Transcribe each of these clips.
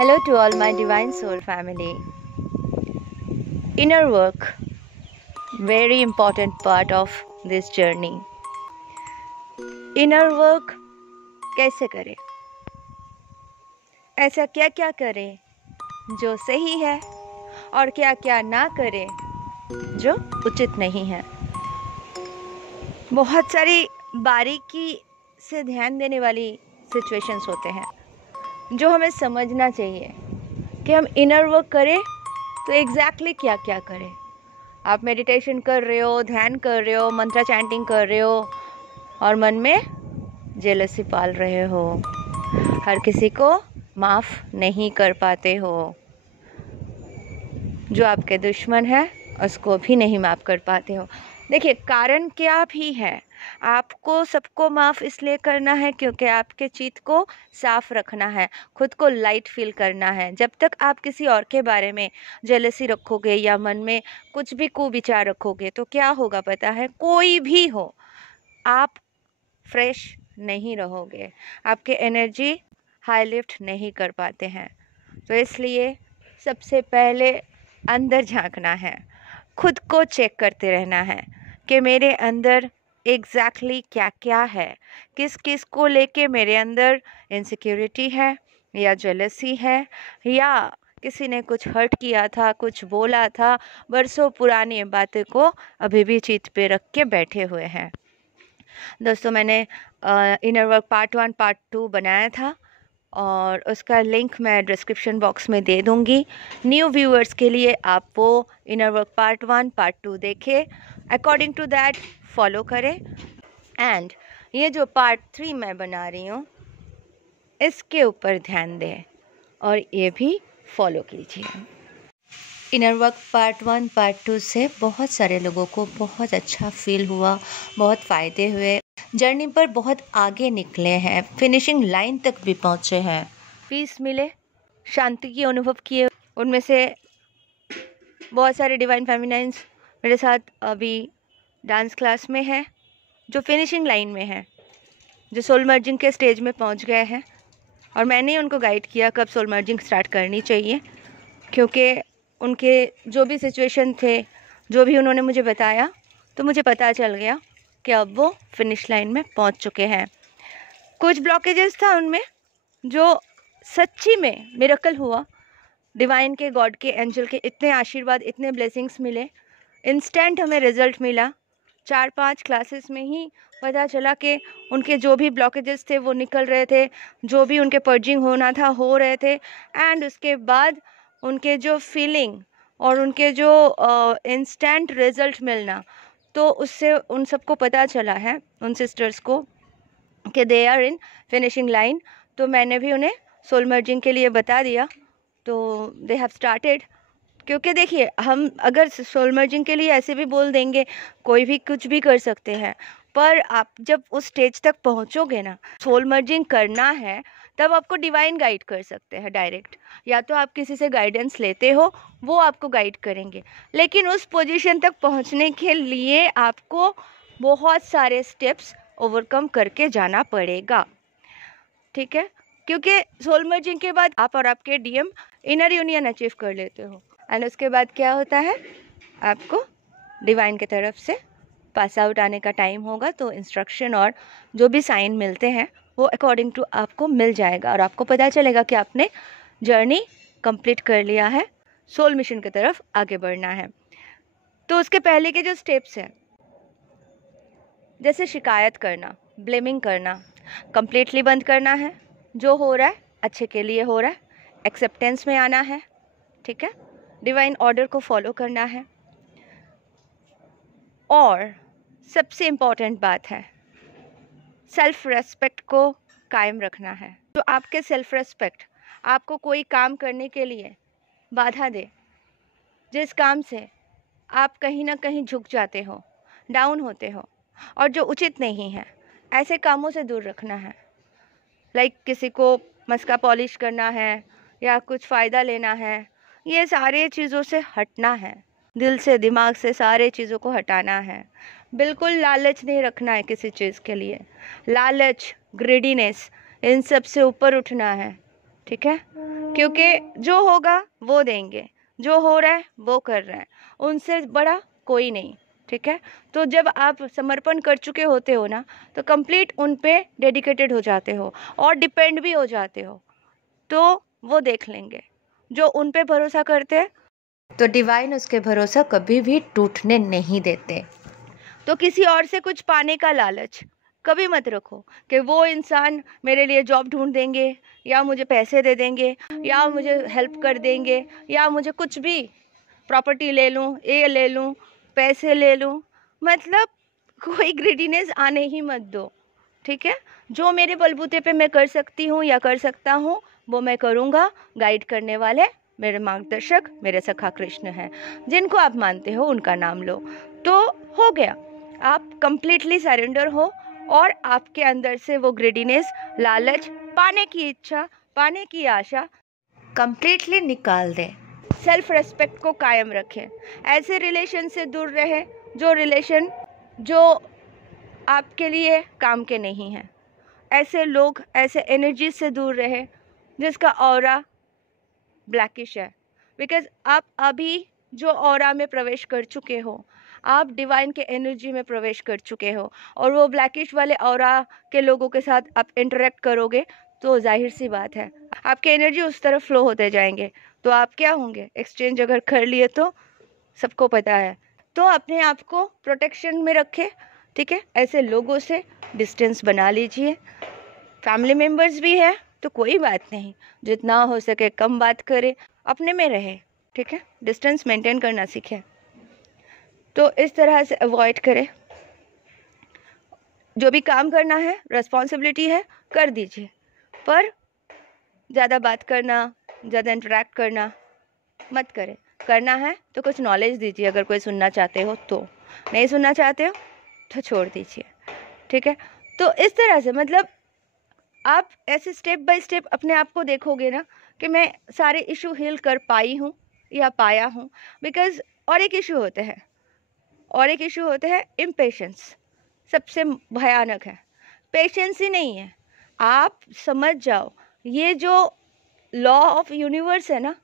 Hello to all my Divine Soul family. Inner work, very important part of this journey. Inner work कैसे करें? ऐसा क्या क्या करें जो सही है और क्या क्या ना करें जो उचित नहीं है। बहुत सारी बारीकी से ध्यान देने वाली सिचुएशंस होते हैं जो हमें समझना चाहिए कि हम इनर वर्क करें तो एग्जैक्टली क्या क्या करें। आप मेडिटेशन कर रहे हो, ध्यान कर रहे हो, मंत्र चैंटिंग कर रहे हो और मन में जेलसी पाल रहे हो, हर किसी को माफ़ नहीं कर पाते हो, जो आपके दुश्मन है उसको भी नहीं माफ़ कर पाते हो। देखिए, कारण क्या भी है, आपको सबको माफ़ इसलिए करना है क्योंकि आपके चित्त को साफ रखना है, खुद को लाइट फील करना है। जब तक आप किसी और के बारे में जेलसी रखोगे या मन में कुछ भी कुविचार रखोगे तो क्या होगा पता है? कोई भी हो, आप फ्रेश नहीं रहोगे, आपके एनर्जी हाई लिफ्ट नहीं कर पाते हैं। तो इसलिए सबसे पहले अंदर झांकना है, खुद को चेक करते रहना है कि मेरे अंदर एग्जैक्टली क्या क्या है, किस किस को लेके मेरे अंदर इनसिक्योरिटी है या जेलसी है, या किसी ने कुछ हर्ट किया था, कुछ बोला था, बरसों पुरानी बातें को अभी भी चित्त पे रख के बैठे हुए हैं। दोस्तों, मैंने इनर वर्क पार्ट 1 पार्ट 2 बनाया था और उसका लिंक मैं डिस्क्रिप्शन बॉक्स में दे दूँगी। न्यू व्यूअर्स के लिए आप वो इनर वर्क पार्ट 1 पार्ट 2 देखें, अकॉर्डिंग टू दैट फॉलो करें। एंड ये जो पार्ट 3 मैं बना रही हूँ इसके ऊपर ध्यान दें और ये भी फॉलो कीजिए। इनर वर्क पार्ट 1 पार्ट 2 से बहुत सारे लोगों को बहुत अच्छा फील हुआ, बहुत फ़ायदे हुए, जर्नी पर बहुत आगे निकले हैं, फिनिशिंग लाइन तक भी पहुँचे हैं, पीस मिले, शांति की अनुभव किए। उनमें से बहुत सारे डिवाइन फेमिनाइंस मेरे साथ अभी डांस क्लास में हैं, जो फिनिशिंग लाइन में हैं, जो सोल मर्जिंग के स्टेज में पहुंच गए हैं। और मैंने उनको गाइड किया कब सोल मर्जिंग स्टार्ट करनी चाहिए, क्योंकि उनके जो भी सिचुएशन थे, जो भी उन्होंने मुझे बताया, तो मुझे पता चल गया कि अब वो फिनिश लाइन में पहुंच चुके हैं। कुछ ब्लॉकेजेस था उनमें जो सच्ची में मिरेकल हुआ, डिवाइन के, गॉड के, एंजल के इतने आशीर्वाद, इतने ब्लेसिंग्स मिले, इंस्टेंट हमें रिजल्ट मिला। 4-5 क्लासेस में ही पता चला कि उनके जो भी ब्लॉकेजेस थे वो निकल रहे थे, जो भी उनके पर्जिंग होना था हो रहे थे। एंड उसके बाद उनके जो फीलिंग और उनके जो इंस्टेंट रिजल्ट मिलना, तो उससे उन सबको पता चला है, उन सिस्टर्स को, कि they are in finishing line. तो मैंने भी उन्हें सोल मर्जिंग के लिए बता दिया, तो दे हैव स्टार्टेड। क्योंकि देखिए, हम अगर सोल मर्जिंग के लिए ऐसे भी बोल देंगे, कोई भी कुछ भी कर सकते हैं, पर आप जब उस स्टेज तक पहुंचोगे ना, सोल मर्जिंग करना है, तब आपको डिवाइन गाइड कर सकते हैं डायरेक्ट, या तो आप किसी से गाइडेंस लेते हो, वो आपको गाइड करेंगे। लेकिन उस पोजीशन तक पहुंचने के लिए आपको बहुत सारे स्टेप्स ओवरकम करके जाना पड़ेगा, ठीक है? क्योंकि सोल मर्जिंग के बाद आप और आपके डीएम इनर यूनियन अचीव कर लेते हो, एंड उसके बाद क्या होता है, आपको डिवाइन की तरफ से पास आउट आने का टाइम होगा। तो इंस्ट्रक्शन और जो भी साइन मिलते हैं वो अकॉर्डिंग टू आपको मिल जाएगा और आपको पता चलेगा कि आपने जर्नी कंप्लीट कर लिया है, सोल मिशन की तरफ आगे बढ़ना है। तो उसके पहले के जो स्टेप्स हैं, जैसे शिकायत करना, ब्लेमिंग करना, कंप्लीटली बंद करना है। जो हो रहा है अच्छे के लिए हो रहा है, एक्सेप्टेंस में आना है, ठीक है? डिवाइन ऑर्डर को फॉलो करना है। और सबसे इम्पॉर्टेंट बात है, सेल्फ रेस्पेक्ट को कायम रखना है। तो आपके सेल्फ रेस्पेक्ट आपको कोई काम करने के लिए बाधा दे, जिस काम से आप कहीं ना कहीं झुक जाते हो, डाउन होते हो, और जो उचित नहीं है, ऐसे कामों से दूर रखना है। लाइक किसी को मस्का पॉलिश करना है या कुछ फ़ायदा लेना है, ये सारे चीज़ों से हटना है, दिल से, दिमाग से सारे चीज़ों को हटाना है। बिल्कुल लालच नहीं रखना है किसी चीज़ के लिए, लालच, ग्रेडीनेस, इन सब से ऊपर उठना है, ठीक है? क्योंकि जो होगा वो देंगे, जो हो रहा है वो कर रहे हैं, उनसे बड़ा कोई नहीं। ठीक है, तो जब आप समर्पण कर चुके होते हो ना, तो कंप्लीट उन पे डेडिकेटेड हो जाते हो और डिपेंड भी हो जाते हो, तो वो देख लेंगे। जो उन पे भरोसा करते हैं तो डिवाइन उसके भरोसा कभी भी टूटने नहीं देते। तो किसी और से कुछ पाने का लालच कभी मत रखो कि वो इंसान मेरे लिए जॉब ढूंढ देंगे, या मुझे पैसे दे देंगे, या मुझे हेल्प कर देंगे, या मुझे कुछ भी प्रॉपर्टी ले लूँ, ये ले लूँ, पैसे ले लूँ। मतलब कोई ग्रीडीनेस आने ही मत दो। ठीक है, जो मेरे बलबूते पे मैं कर सकती हूँ या कर सकता हूँ वो मैं करूँगा। गाइड करने वाले मेरे मार्गदर्शक मेरे सखा कृष्ण हैं, जिनको आप मानते हो उनका नाम लो, तो हो गया। आप कंप्लीटली सरेंडर हो और आपके अंदर से वो ग्रीडीनेस, लालच, पाने की इच्छा, पाने की आशा कंप्लीटली निकाल दें। सेल्फ रेस्पेक्ट को कायम रखें। ऐसे रिलेशन से दूर रहें जो रिलेशन जो आपके लिए काम के नहीं हैं। ऐसे लोग, ऐसे एनर्जी से दूर रहें जिसका ऑरा ब्लैकिश है। बिकॉज आप अभी जो ऑरा में प्रवेश कर चुके हो, आप डिवाइन के एनर्जी में प्रवेश कर चुके हो, और वो ब्लैकिश वाले ऑरा के लोगों के साथ आप इंटरेक्ट करोगे तो जाहिर सी बात है आपके एनर्जी उस तरफ फ्लो होते जाएंगे, तो आप क्या होंगे, एक्सचेंज अगर कर लिए तो सबको पता है। तो अपने आप को प्रोटेक्शन में रखें। ठीक है, ऐसे लोगों से डिस्टेंस बना लीजिए। फैमिली मेम्बर्स भी है तो कोई बात नहीं, जितना हो सके कम बात करें, अपने में रहे। ठीक है, डिस्टेंस मेंटेन करना सीखें। तो इस तरह से अवॉइड करें। जो भी काम करना है, रिस्पॉन्सिबिलिटी है, कर दीजिए, पर ज़्यादा बात करना, ज़्यादा इंटरेक्ट करना मत करें। करना है तो कुछ नॉलेज दीजिए, अगर कोई सुनना चाहते हो तो। नहीं सुनना चाहते हो तो छोड़ दीजिए। ठीक है, तो इस तरह से मतलब आप ऐसे स्टेप बाय स्टेप अपने आप को देखोगे ना कि मैं सारे इशू हील कर पाई हूँ या पाया हूँ। बिकॉज और एक इशू होते हैं, और एक इशू होते हैं इम्पेशेंस, सबसे भयानक है। पेशेंस ही नहीं है। आप समझ जाओ, ये जो लॉ ऑफ यूनिवर्स है ना,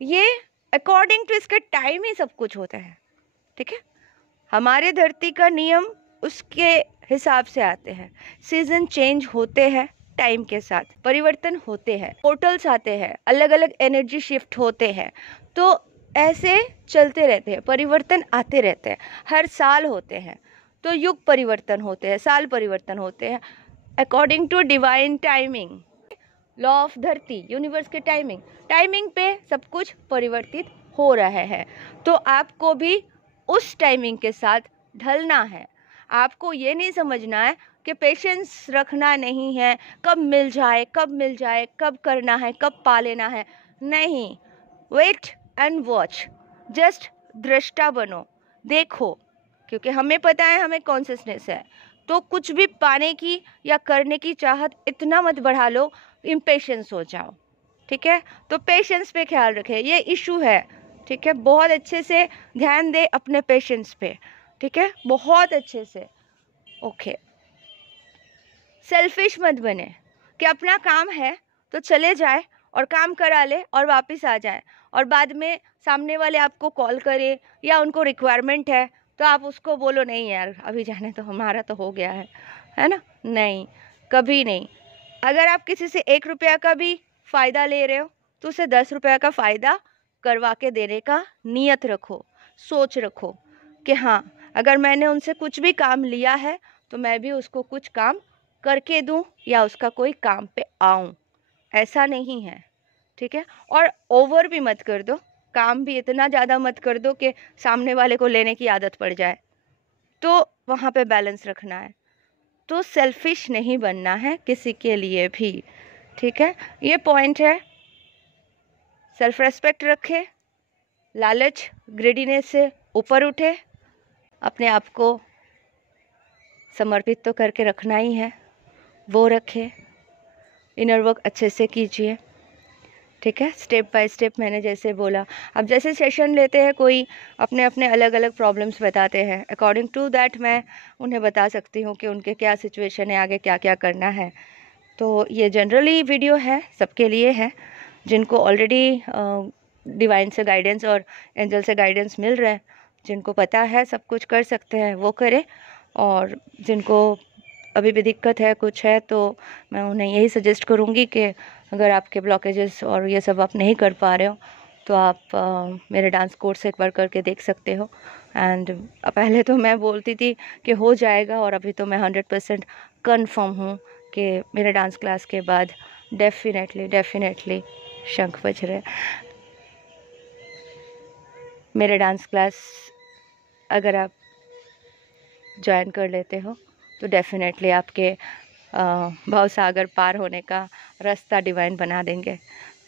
ये अकॉर्डिंग टू इसका टाइम ही सब कुछ होता है। ठीक है, हमारे धरती का नियम उसके हिसाब से आते हैं। सीजन चेंज होते हैं, टाइम के साथ परिवर्तन होते हैं, पोर्टल्स आते हैं, अलग अलग एनर्जी शिफ्ट होते हैं। तो ऐसे चलते रहते हैं, परिवर्तन आते रहते हैं, हर साल होते हैं। तो युग परिवर्तन होते हैं, साल परिवर्तन होते हैं, according to divine timing, law of धरती, यूनिवर्स के टाइमिंग पे सब कुछ परिवर्तित हो रहा है। तो आपको भी उस टाइमिंग के साथ ढलना है। आपको ये नहीं समझना है कि पेशेंस रखना नहीं है, कब मिल जाए, कब मिल जाए, कब करना है, कब पा लेना है। नहीं, वेट एंड वॉच, जस्ट दृष्टा बनो, देखो, क्योंकि हमें पता है हमें कॉन्शियसनेस है। तो कुछ भी पाने की या करने की चाहत इतना मत बढ़ा लो, इम्पेशेंस हो जाओ। ठीक है, तो पेशेंस पे ख्याल रखें, ये इशू है। ठीक है, बहुत अच्छे से ध्यान दे अपने पेशेंस पे। ठीक है, बहुत अच्छे से। ओके, सेल्फिश मत बने कि अपना काम है तो चले जाए और काम करा ले और वापस आ जाए, और बाद में सामने वाले आपको कॉल करे या उनको रिक्वायरमेंट है तो आप उसको बोलो नहीं यार अभी जाने तो, हमारा तो हो गया है ना। नहीं, कभी नहीं। अगर आप किसी से 1 रुपया का भी फ़ायदा ले रहे हो तो उसे 10 रुपया का फ़ायदा करवा के देने का नियत रखो, सोच रखो कि हाँ, अगर मैंने उनसे कुछ भी काम लिया है तो मैं भी उसको कुछ काम करके दूं या उसका कोई काम पे आऊं। ऐसा नहीं है। ठीक है, और ओवर भी मत कर दो, काम भी इतना ज़्यादा मत कर दो कि सामने वाले को लेने की आदत पड़ जाए। तो वहाँ पे बैलेंस रखना है। तो सेल्फिश नहीं बनना है किसी के लिए भी। ठीक है, ये पॉइंट है। सेल्फ रेस्पेक्ट रखे, लालच ग्रेडीनेस से ऊपर उठे, अपने आप को समर्पित तो करके रखना ही है, वो रखे, इनर वर्क अच्छे से कीजिए। ठीक है, स्टेप बाय स्टेप मैंने जैसे बोला। अब जैसे सेशन लेते हैं कोई अपने अपने अलग अलग प्रॉब्लम्स बताते हैं, अकॉर्डिंग टू दैट मैं उन्हें बता सकती हूँ कि उनके क्या सिचुएशन है, आगे क्या क्या करना है। तो ये जनरली वीडियो है, सबके लिए है। जिनको ऑलरेडी डिवाइन से गाइडेंस और एंजल से गाइडेंस मिल रहा है, जिनको पता है सब कुछ कर सकते हैं वो करें, और जिनको अभी भी दिक्कत है कुछ है तो मैं उन्हें यही सजेस्ट करूँगी कि अगर आपके ब्लॉकेजेस और ये सब आप नहीं कर पा रहे हो तो आप मेरे डांस कोर्स एक बार करके देख सकते हो। एंड पहले तो मैं बोलती थी कि हो जाएगा, और अभी तो मैं 100% कन्फर्म हूँ कि मेरे डांस क्लास के बाद डेफिनेटली शंख बज रहे। मेरे डांस क्लास अगर आप ज्वाइन कर लेते हो तो डेफिनेटली आपके भाव सागर पार होने का रास्ता डिवाइन बना देंगे।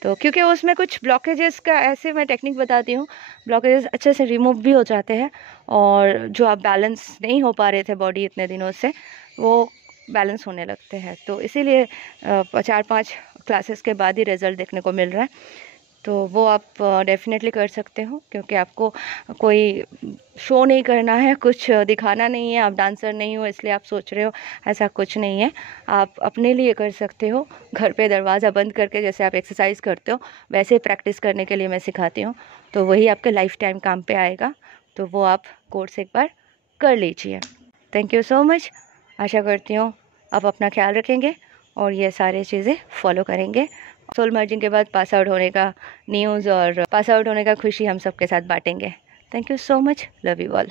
तो क्योंकि उसमें कुछ ब्लॉकेजेस का ऐसे मैं टेक्निक बताती हूँ, ब्लॉकेजेस अच्छे से रिमूव भी हो जाते हैं, और जो आप बैलेंस नहीं हो पा रहे थे बॉडी इतने दिनों से, वो बैलेंस होने लगते हैं। तो इसीलिए 4-5 क्लासेस के बाद ही रिज़ल्ट देखने को मिल रहा है। तो वो आप डेफिनेटली कर सकते हो, क्योंकि आपको कोई शो नहीं करना है, कुछ दिखाना नहीं है, आप डांसर नहीं हो इसलिए आप सोच रहे हो, ऐसा कुछ नहीं है। आप अपने लिए कर सकते हो, घर पे दरवाज़ा बंद करके जैसे आप एक्सरसाइज करते हो वैसे ही प्रैक्टिस करने के लिए मैं सिखाती हूँ, तो वही आपके लाइफ टाइम काम पे आएगा। तो वो आप कोर्स एक बार कर लीजिए। Thank you so much. आशा करती हूँ आप अपना ख्याल रखेंगे और ये सारी चीज़ें फॉलो करेंगे। सोल मर्जिंग के बाद पास आउट होने का न्यूज़ और पास आउट होने का खुशी हम सबके साथ बांटेंगे। Thank you so much. Love you all.